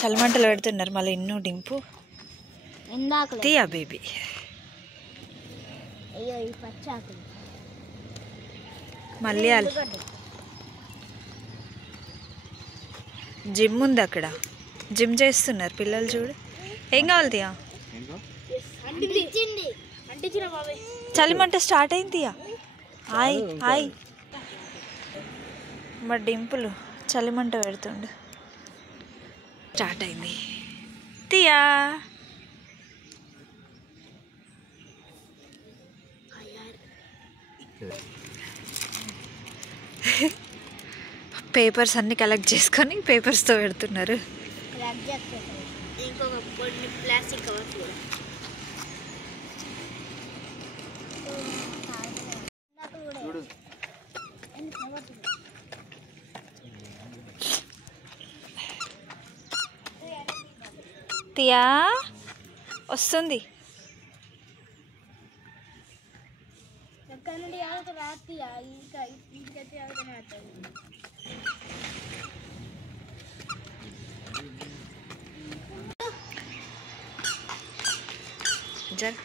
చలిమంటలు పెడుతున్నారు మళ్ళీ ఇన్ను డింపు తీయా బేబీ. మళ్ళీ జిమ్ ఉంది అక్కడ, జిమ్ చేస్తున్నారు పిల్లలు. చూడు ఏం కావాలి తీయా. చలిమంట స్టార్ట్ అయింది తీయా. Hi hi. మా డింపులు చలిమంట పెడుతుండు. స్టార్ట్ అయింది తీయా. పేపర్స్ అన్ని కలెక్ట్ చేసుకొని పేపర్స్తో పెడుతున్నారు. తీయా వస్తుంది. జర్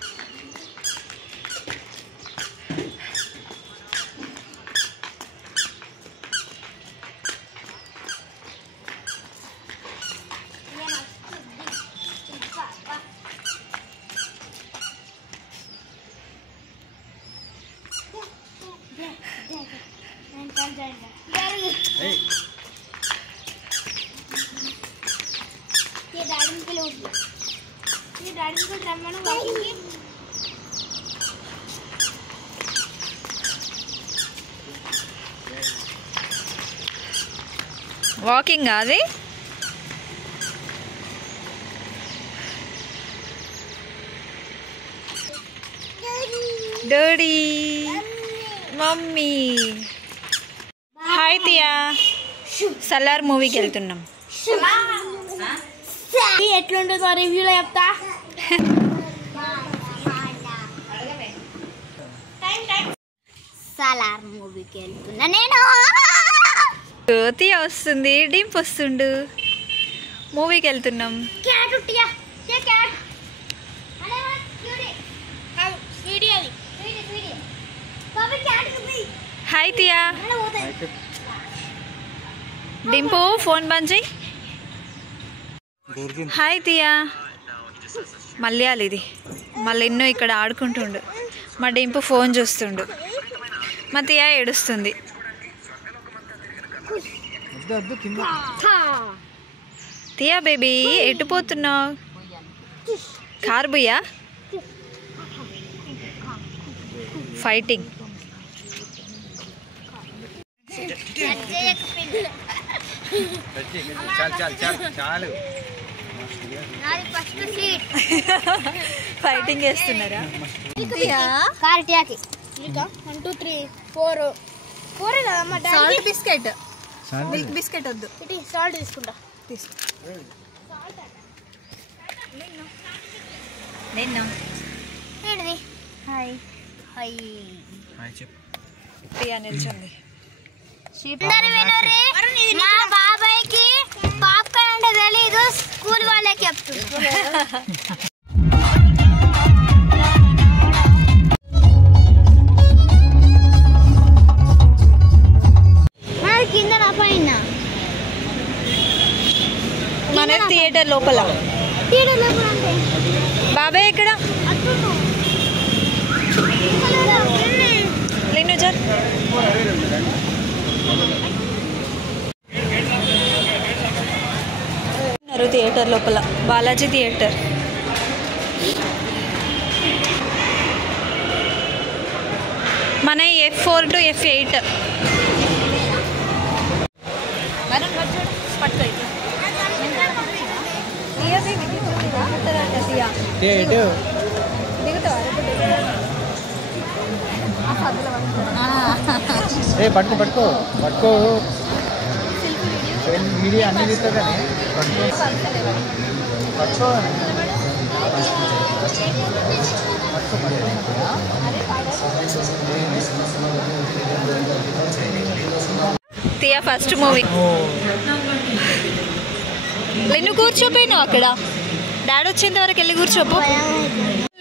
వాకింగ్ అది. Daddy mummy. హాయ్ తియా. సలార్ మూవీకి వెళ్తున్నాం. ఎట్లుంటుందో రివ్యూలో చెప్తా. సలార్ మూవీకి వెళ్తున్నా నేను. తియా వస్తుంది, డింప్ వస్తుండు. మూవీకి వెళ్తున్నాం. హాయ్ తియా. డింపు ఫోన్ బంద్ చేయి. హాయ్ తియా. మలయాళ ఇది. మళ్ళీ ఎన్నో ఇక్కడ ఆడుకుంటుండు. మా డింపు ఫోన్ చూస్తుండు. మా తియా ఏడుస్తుంది. తియా బేబీ ఎటు పోతున్నావు? Car బుయ్యా fighting. ఫైటింగ్ చేస్తున్నారా? సాల్ట్ బిస్కెట్, మిల్క్ బిస్కెట్ వద్దు. సాల్ట్ తీసుకుంటా. నేను హాయ్ హాయ్ ప్రియా నిల్చుంది. మా బాబాయ్కి పాప్కార్న్ అంటే తెలీదు, స్కూల్ వాళ్ళకి చెప్తున్నా. కింద నా పైన మన థియేటర్ లోపల. బాబాయ్ ఎక్కడ? లేను జర్. థియేటర్ లోపల బాలాజీ థియేటర్. మన F4 to F8. పట్టుకో పట్టుకో పట్టుకో వీడియో అన్ని తీస్తా కానీ పట్టుకో తియా ఫస్ట్ మూవీ. నిన్ను కూర్చోపోయిను అక్కడ డాడీ వచ్చేంత వరకు వెళ్ళి కూర్చోపు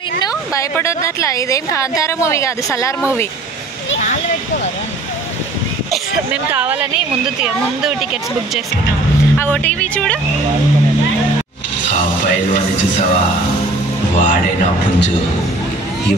నిన్ను భయపడొద్దు అట్లా ఇదేం కాంతార మూవీ కాదు సలార్ మూవీ మేము కావాలని ముందు టికెట్స్ బుక్ చేసుకున్నాం ఆ టీవీ చూడు ఆ అబ్బాయిలు అని చూసావా వాడే నా పుంజు ఏ